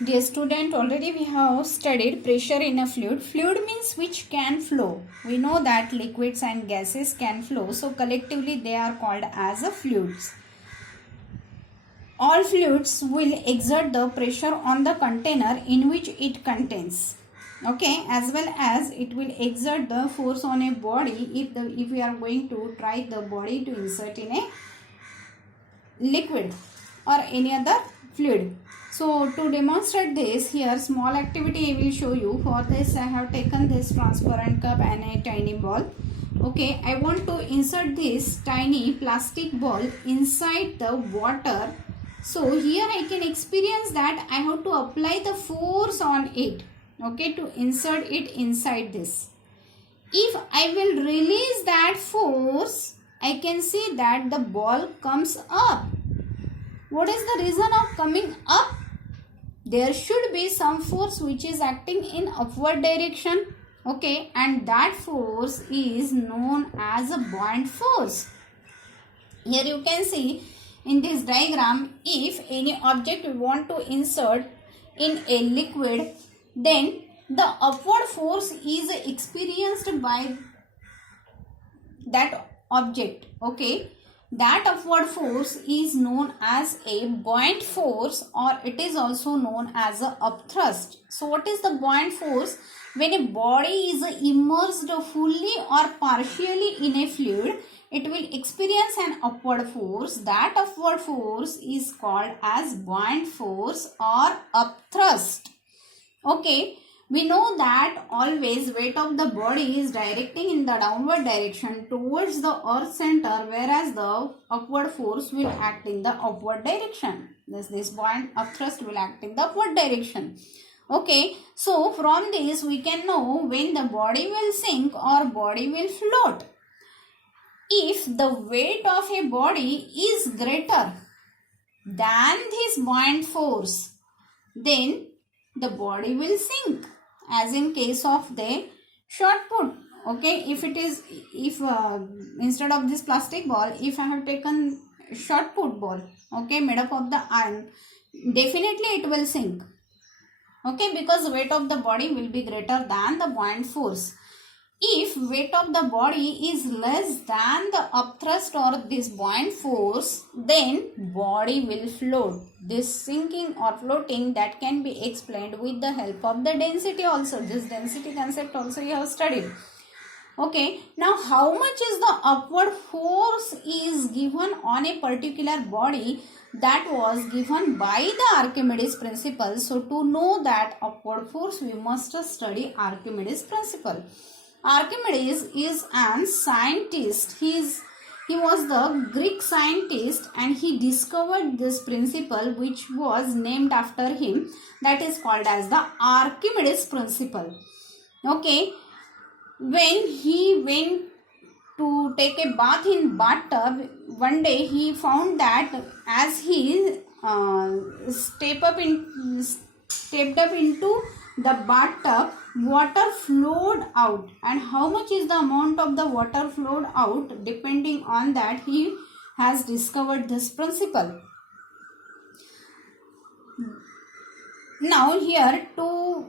Dear student, already we have studied pressure in a fluid. Fluid means which can flow. We know that liquids and gases can flow. So collectively they are called as a fluids. All fluids will exert the pressure on the container in which it contains. Okay, as well as it will exert the force on a body if we are going to try the body to insert in a liquid or any other fluid. So to demonstrate this, here small activity I will show you. For this I have taken this transparent cup and a tiny ball. Okay, I want to insert this tiny plastic ball inside the water. So here I can experience that I have to apply the force on it, okay, to insert it inside this. If I will release that force, I can see that the ball comes up. What is the reason of coming up? There should be some force which is acting in upward direction, okay, and that force is known as a buoyant force. Here you can see in this diagram, if any object we want to insert in a liquid, then the upward force is experienced by that object, okay. That upward force is known as a buoyant force, or it is also known as a upthrust. So what is the buoyant force? When a body is immersed fully or partially in a fluid, it will experience an upward force. That upward force is called as buoyant force or upthrust. Okay. We know that always weight of the body is directing in the downward direction towards the earth center, whereas the upward force will act in the upward direction. This buoyant upthrust will act in the upward direction. Okay, so from this we can know when the body will sink or body will float. If the weight of a body is greater than this buoyant force, then the body will sink, as in case of the shot put. Okay, if instead of this plastic ball, if I have taken shot put ball, okay, made up of the iron, definitely it will sink. Okay, because weight of the body will be greater than the buoyant force. If weight of the body is less than the upthrust or this buoyant force, then body will float. This sinking or floating, that can be explained with the help of the density also. This density concept also you have studied. Okay, now how much is the upward force is given on a particular body? That was given by the Archimedes principle. So to know that upward force, we must study Archimedes principle. Archimedes is an scientist. He was the Greek scientist, and he discovered this principle which was named after him. That is called as the Archimedes principle. Okay, when he went to take a bath in bathtub, one day he found that as he stepped up into the bathtub, water flowed out, and how much is the amount of the water flowed out, depending on that he has discovered this principle. Now here to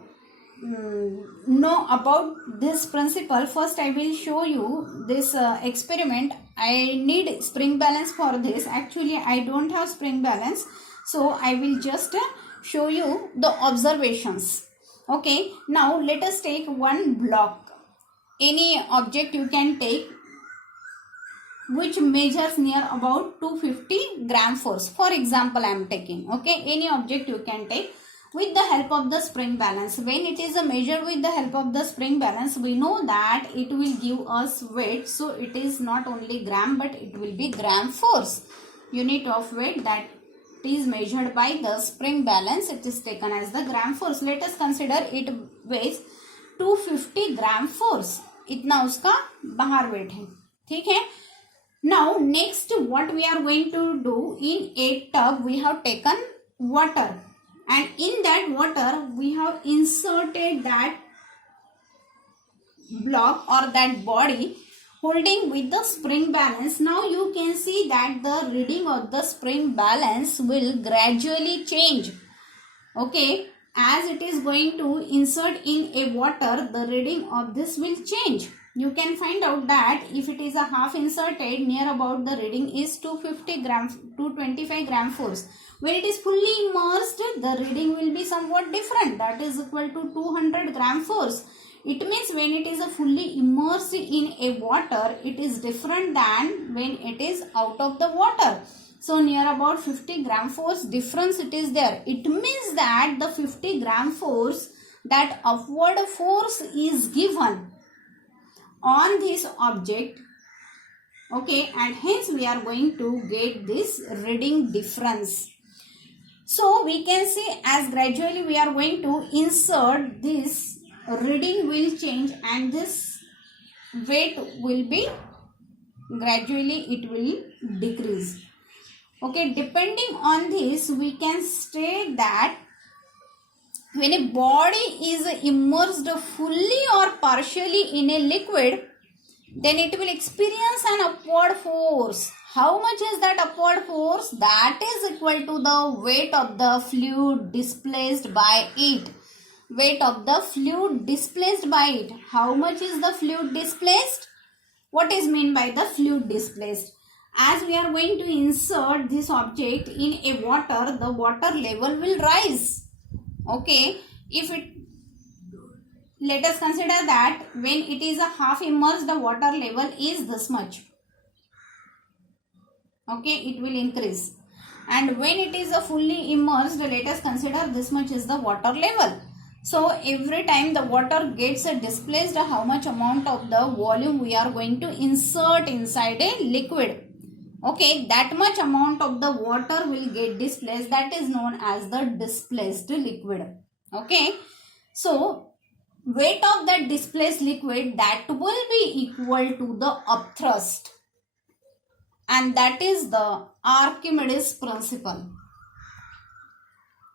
know about this principle, first I will show you this experiment. I need spring balance for this. Actually I don't have spring balance, so I will just show you the observations. Okay, now let us take one block. Any object you can take which measures near about 250 gram force. For example, I am taking, okay, any object you can take with the help of the spring balance. When it is a measure with the help of the spring balance, we know that it will give us weight. So it is not only gram, but it will be gram force. Unit of weight that is measured by the spring balance, it is taken as the gram force. Let us consider it weighs 250 gram force. इतना उसका बाहर wait है, ठीक है. Now next what we are going to do, in a tub we have taken water, and in that water we have inserted that block or that body holding with the spring balance. Now you can see that the reading of the spring balance will gradually change. Okay, as it is going to insert in a water, the reading of this will change. You can find out that if it is a half inserted, near about the reading is 250 gram, 225 gram force. When it is fully immersed, the reading will be somewhat different. That is equal to 200 gram force. It means when it is a fully immersed in a water, it is different than when it is out of the water. So near about 50 gram force difference it is there. It means that the 50 gram force, that upward force is given on this object, okay, and hence we are going to get this reading difference. So we can see as gradually we are going to insert, this reading will change and this weight will be gradually, it will decrease. Okay, depending on this, we can state that when a body is immersed fully or partially in a liquid, then it will experience an upward force. How much is that upward force? That is equal to the weight of the fluid displaced by it. Weight of the fluid displaced by it. How much is the fluid displaced? What is meant by the fluid displaced? As we are going to insert this object in a water, the water level will rise. Okay, if it, let us consider that when it is a half immersed, the water level is this much. Okay, it will increase. And when it is a fully immersed, let us consider this much is the water level. So every time the water gets displaced, how much amount of the volume we are going to insert inside a liquid. Okay, that much amount of the water will get displaced. That is known as the displaced liquid. Okay, so weight of that displaced liquid, that will be equal to the upthrust. And that is the Archimedes principle.